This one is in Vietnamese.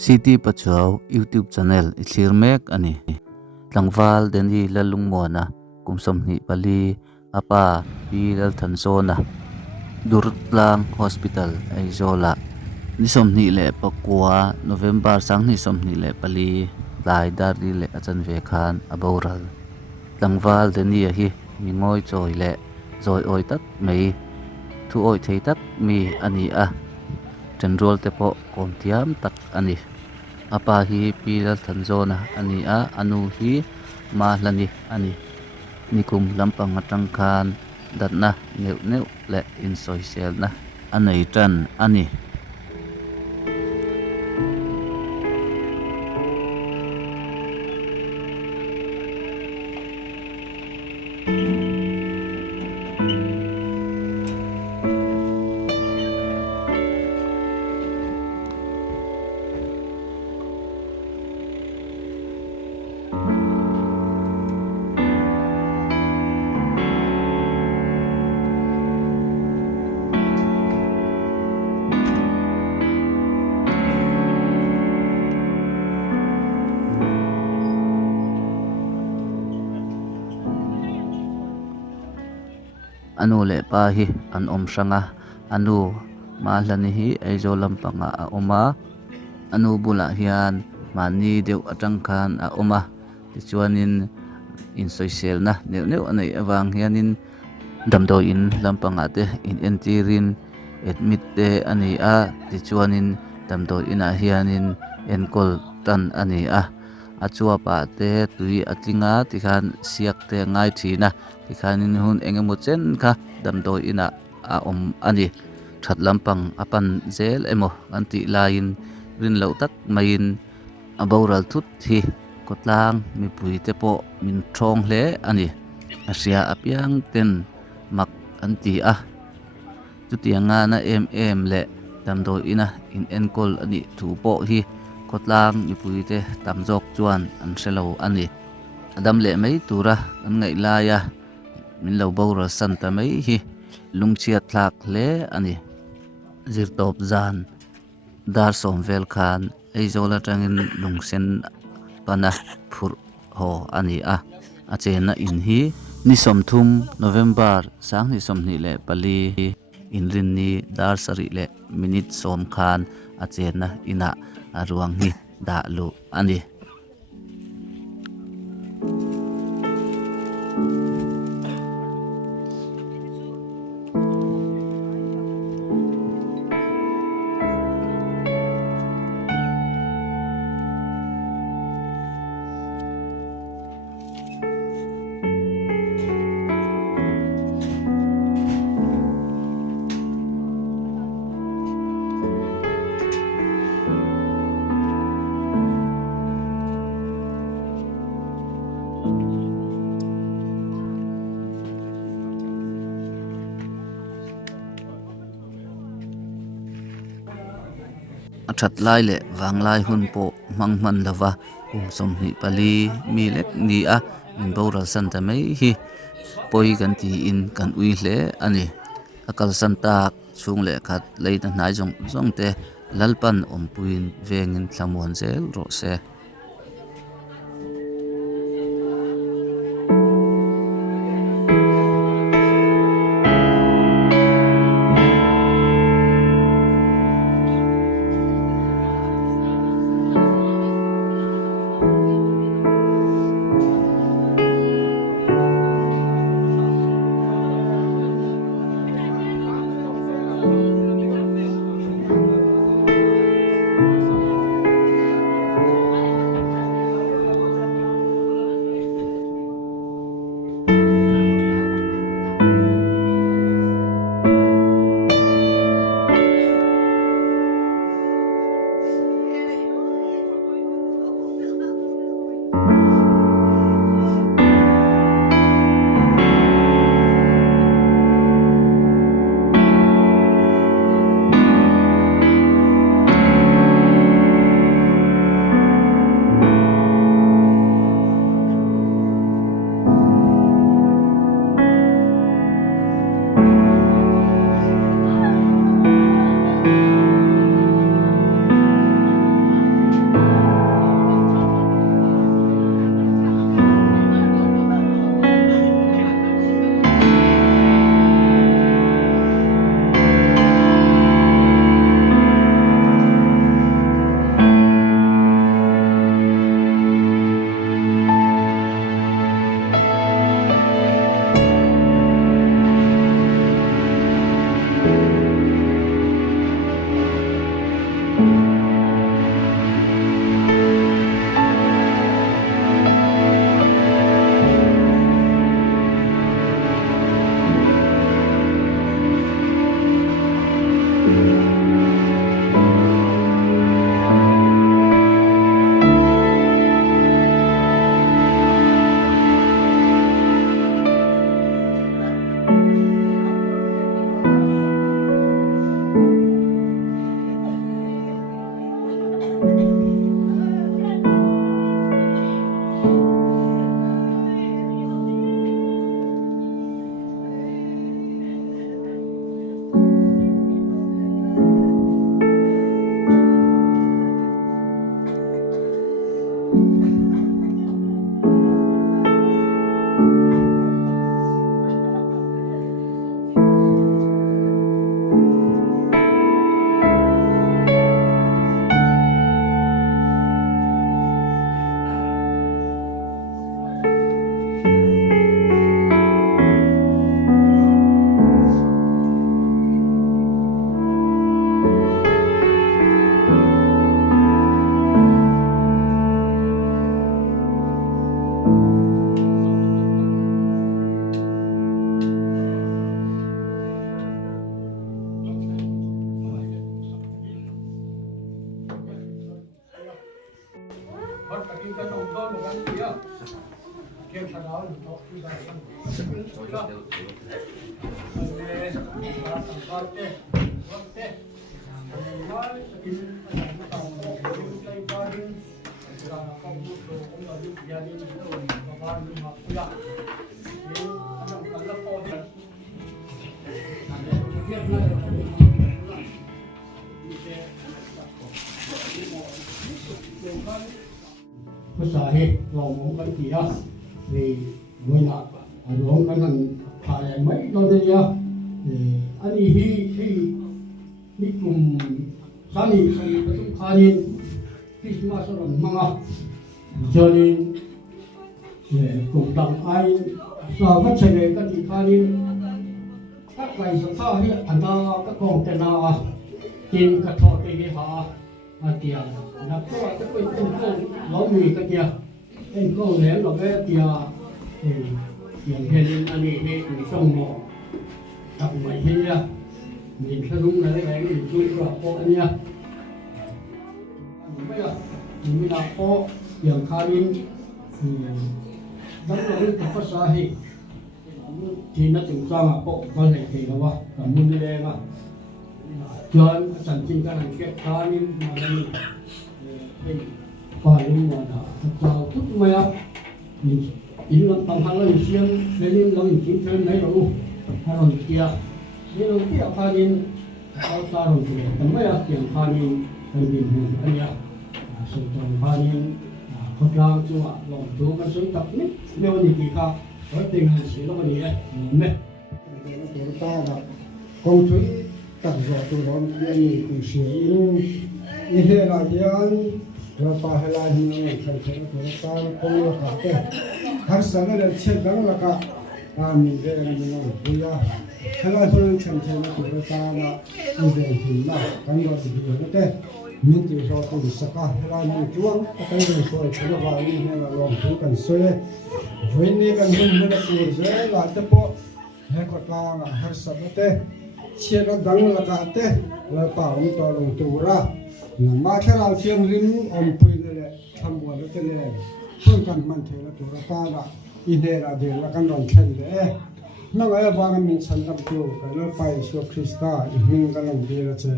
City Pachuaw YouTube channel itlirmek ani tlangwal deni Lallungmuana kumsomni pali apa pilal thansona durtlang hospital aizola nisomni le pakwa November sangni somni le pali lai darli le achan ve khan aboral tlangwal deni hi mingoi choi le zoi oi tak mei thu oi thei tak mi ani a general tepo komtiam tak ani apa hi pilal thanzona ani a anu hi mahlani ani nikum lampang atang khan datna neu neu le in social na anei tan ani anu le pa hi an om sanga anu mahlani hi aizo lampanga a oma anu bula hian mani deuh atang khan a oma tichuanin in social na neu neu anei awang hianin damdawi in lampanga te in entirin admit te ani a tichuanin damdawi ina hianin enkol tan ani a achua pa te tui atlinga tikhan siak te ngai thina tikhanin hun engemaw chen kha damdawi ina a om ani that lampang apan zel emo anti lain rin lo tak main aboral thut hi kotlang mi pui te po min thong hle ani asia apiang ten mak anti a tutianga na em le damdawi ina in enkol ani thu po hi kotlang mi pui te tamjok chuan an selo ani adam le mai tura an ngai laya min lo boral santa mai hi lungchia thlak hle ani zirtop zan dar somvel khan eizola tangin lungsen pana phur ho ani a achena in hi ni somthum November sang ni somni le pali inrin ni dar sari le minute som khan achena ina ruang hi da lu ani athat lai le wanglai hun po mangman lawa som hi pali mi lek ni a in boral santa mai hi poi kan ti in kan ui hle ani akal santa chung le khat leina hnai jong jong te lalpan ompuin vengin thlamuan zel ro se ภาษาเหตุเรามองกันกี่อ่ะนี่มวยหนักรวมกันนั้นถ่ายไม่เราเนี่ยอันนี้ที่นี่กลุ่มสามีประชุมคานินที่มาสอนมังอ่ะจนกลุ่มต่างไอสาวก็เฉลยกันที่คานินถ้าใครสักท่าที่อันนั้นก็คงจะน่ากินกระทอดไปหาอาเดียนับตัวจะเป็นต้นเรามีกันเดียเป็นก้อนแหลมเราแค่เดียอย่างเห็นอันนี้มีช่องหมอตักไม่เห็นเนี่ยมีขนมอะไรอะไรมีช่วยกระเพาะอันเนี้ยไม่ละมีกระเพาะอย่างคารินดังนั้นเป็นภาษาเหตุที่นักศึกษามาปกกันเลยทีละว่าแต่มุนแรงอ่ะchuan sản sinh cái này cái cá nên mà đây phải luôn mà đã vào thức mày á mình in làm tầm hàng lần xuyên nên làm chính trên đấy rồi hàng lần kia nên lần kia cá nên ao ta rồi thì tầm mấy á tiền cá nên thành bình thường anh nhá sự trồng cá nên thật lang chú ạ lòng chú cái số tập nít nếu như kỳ ca có tình hình sẽ nó gì ấy mẹ ta là công chúa tất cả tụi nó đi từ xuyên như thế là dân rồi phải là những người phải tụi ta không có khác cái har sáng là chết đắng là cả mình về là mình làm bây giờ hay là hơn chân chân tụi ta là như thế thì là cái đó thì nó thế mình thì rồi tụi saka hay là mình chuan cái này rồi chúng nó vào như thế là lòng chúng cần xoay với này cần hơn là tụi dễ là cái bộ hay có ta là har sáng thế chia ra đắng là cả thế là bảo ông to lòng tù ra mà theo lao chiang rim ông pui này tham quan cái này phương cần mình thấy là tù ra ta là in đây là để là căn đòn chân đấy nó gọi là mình sản phẩm tù cái nó phải số Krista mình cái lòng đi là chơi